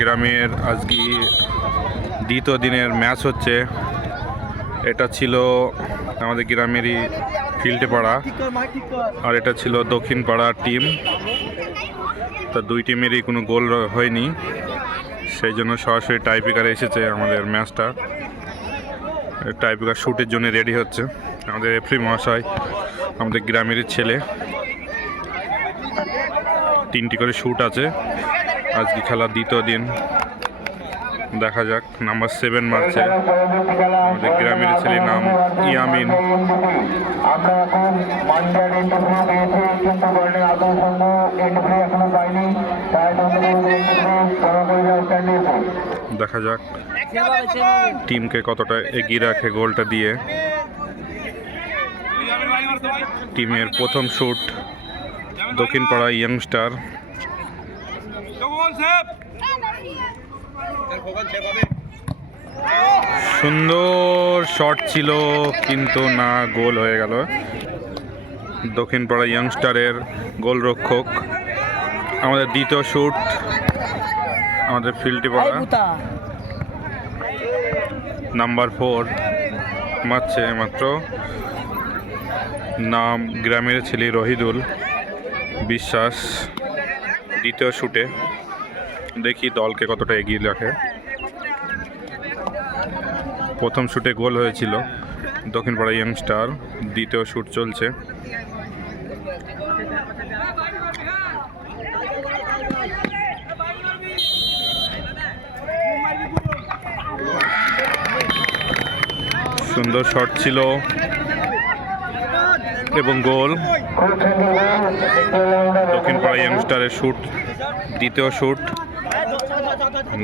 গ্রামের আজকে দ্বিতীয় দিনের ম্যাচ হচ্ছে। এটা ছিল আমাদের গ্রামেরই ফিল্ডে পাড়া, আর এটা ছিল দক্ষিণ পাড়ার টিম। তা দুই টিমেরই কোনো গোল হয়নি, সেই জন্য সরাসরি টাইব্রেকারে এসেছে আমাদের ম্যাচটা। টাইব্রেকার শ্যুটের জন্য রেডি হচ্ছে আমাদের রেফারি মহাশয়, আমাদের গ্রামেরই ছেলে। 3টি করে শ্যুট আছে আজকে খেলার দ্বিতীয় দিন। দেখা যাক, নাম্বার 7 মারছে আমাদের গ্রামের ছেলে, নাম ইয়ামিন। দেখা যাক টিমকে কতটা এগিয়ে রাখে গোলটা দিয়ে। টিমের প্রথম শ্যুট দক্ষিণ পাড়া ইয়াংস্টার। সুন্দর শট ছিল কিন্তু না, গোল হয়ে গেল। দক্ষিণ পাড়া ইয়াংস্টারের গোলরক্ষক। আমাদের দ্বিতীয় শ্যুট আমাদের ফিল্ডে পাড়া নাম্বার 4 মারছে মাত্র, নাম গ্রামের ছেলে রহিদুল বিশ্বাস। দ্বিতীয় শ্যুটে দেখি দলকে কতটা এগিয়ে রাখে। প্রথম শ্যুটে গোল হয়েছিল দক্ষিণ পাড়া ইয়াংস্টার, দ্বিতীয় শ্যুট চলছে। সুন্দর শট ছিল এবং গোল। দক্ষিণ পাড়া ইয়াংস্টারের শ্যুট, দ্বিতীয় শ্যুট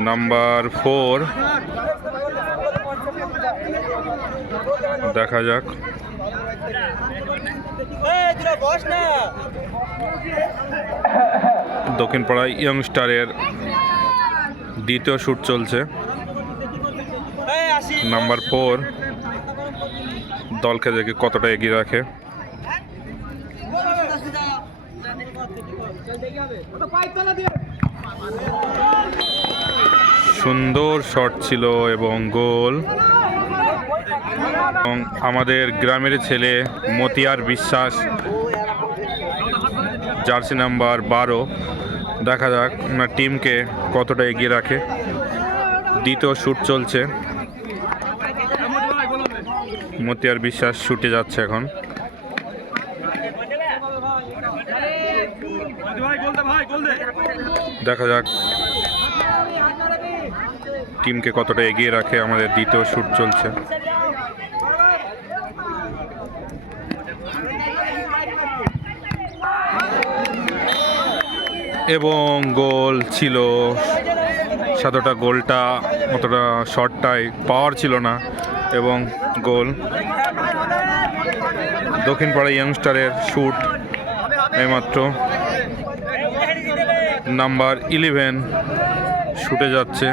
নাম্বার 4। দেখা যাক দক্ষিণ পাড়া ইয়াংস্টারের দ্বিতীয় শ্যুট চলছে নাম্বার 4। দলকে দেখে কতটা এগিয়ে রাখে। সুন্দর শট ছিল এবং গোল। এবং আমাদের গ্রামের ছেলে মতিয়ার বিশ্বাস, জার্সি নাম্বার 12। দেখা যাক না টিমকে কতটা এগিয়ে রাখে। দ্বিতীয় শ্যুট চলছে, মতিয়ার বিশ্বাস শুটে যাচ্ছে এখন। দেখা যাক টিমকে কতটা এগিয়ে রাখে। আমাদের দ্বিতীয় শ্যুট চলছে। এবং গোল ছিল। সাতটা গোলটা অতটা শটটাই পাওয়ার ছিল না এবং গোল। দক্ষিণ পাড়া ইয়াংস্টারের শ্যুট এইমাত্র নাম্বার 11 শুটে যাচ্ছে।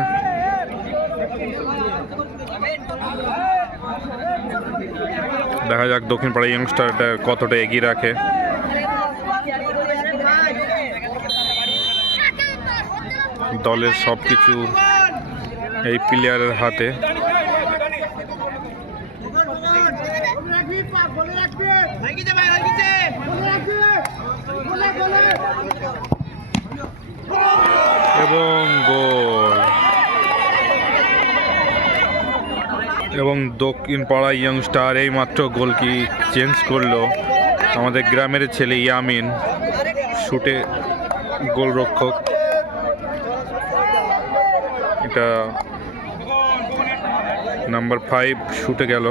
দেখা যাক দক্ষিণ পাড়া ইয়াংস্টারটা কতটা এগিয়ে রাখে। দলের সব কিছু এই প্লেয়ারের হাতে। এবং গোল। এবং দক্ষিণ পাড়া ইয়াংস্টার এই মাত্র গোল কি চেঞ্জ করলো আমাদের গ্রামের ছেলে ইয়ামিন, শুটে গোলরক্ষক। এটা নাম্বার 5 শুটে গেল।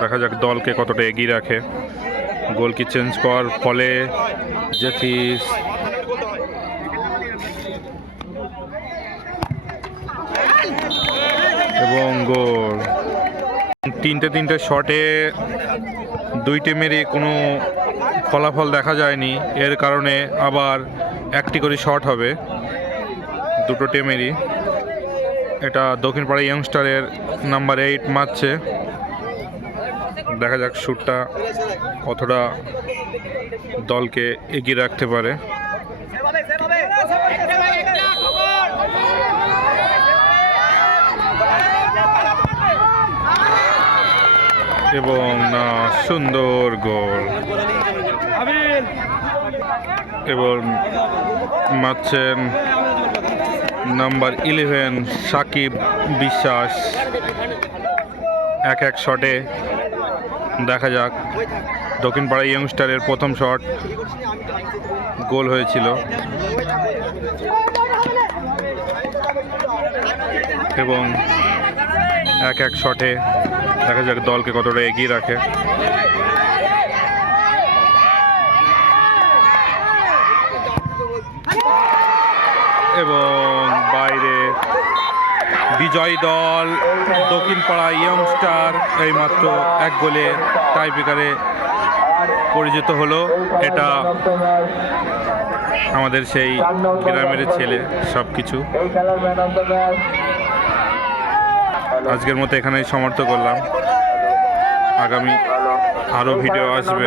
দেখা যাক দলকে কতটা এগিয়ে রাখে। গোল কি চেঞ্জ করার ফলে যেটি এবং গোল। তিনটে শটে দুই টিমেরই কোনো ফলাফল দেখা যায়নি, এর কারণে আবার একটি করে শট হবে দুটো টিমেরই। এটা দক্ষিণ পাড়া ইয়াংস্টারের নাম্বার 8 মারছে। দেখা যাক শ্যুটটা কতটা দলকে এগিয়ে রাখতে পারে। এবং সুন্দর গোল এবং মারছেন নাম্বার 11 সাকিব বিশ্বাস। এক শটে দেখা যাক। দক্ষিণপাড়া ইয়ংস্টারের প্রথম শট গোল হয়েছিল এবং এক শটে দেখা যাক দলকে কতটা এগিয়ে রাখে। এবং বাইরে বিজয়ী দল দক্ষিণপাড়া ইয়ংস্টার এইমাত্র এক গোলে টাইব্রেকারে পরিচিত হলো। এটা আমাদের সেই গ্রামের ছেলে। সব কিছু আজকের মতো এখানেই সমাপ্ত করলাম। আগামী আরও ভিডিও আসবে।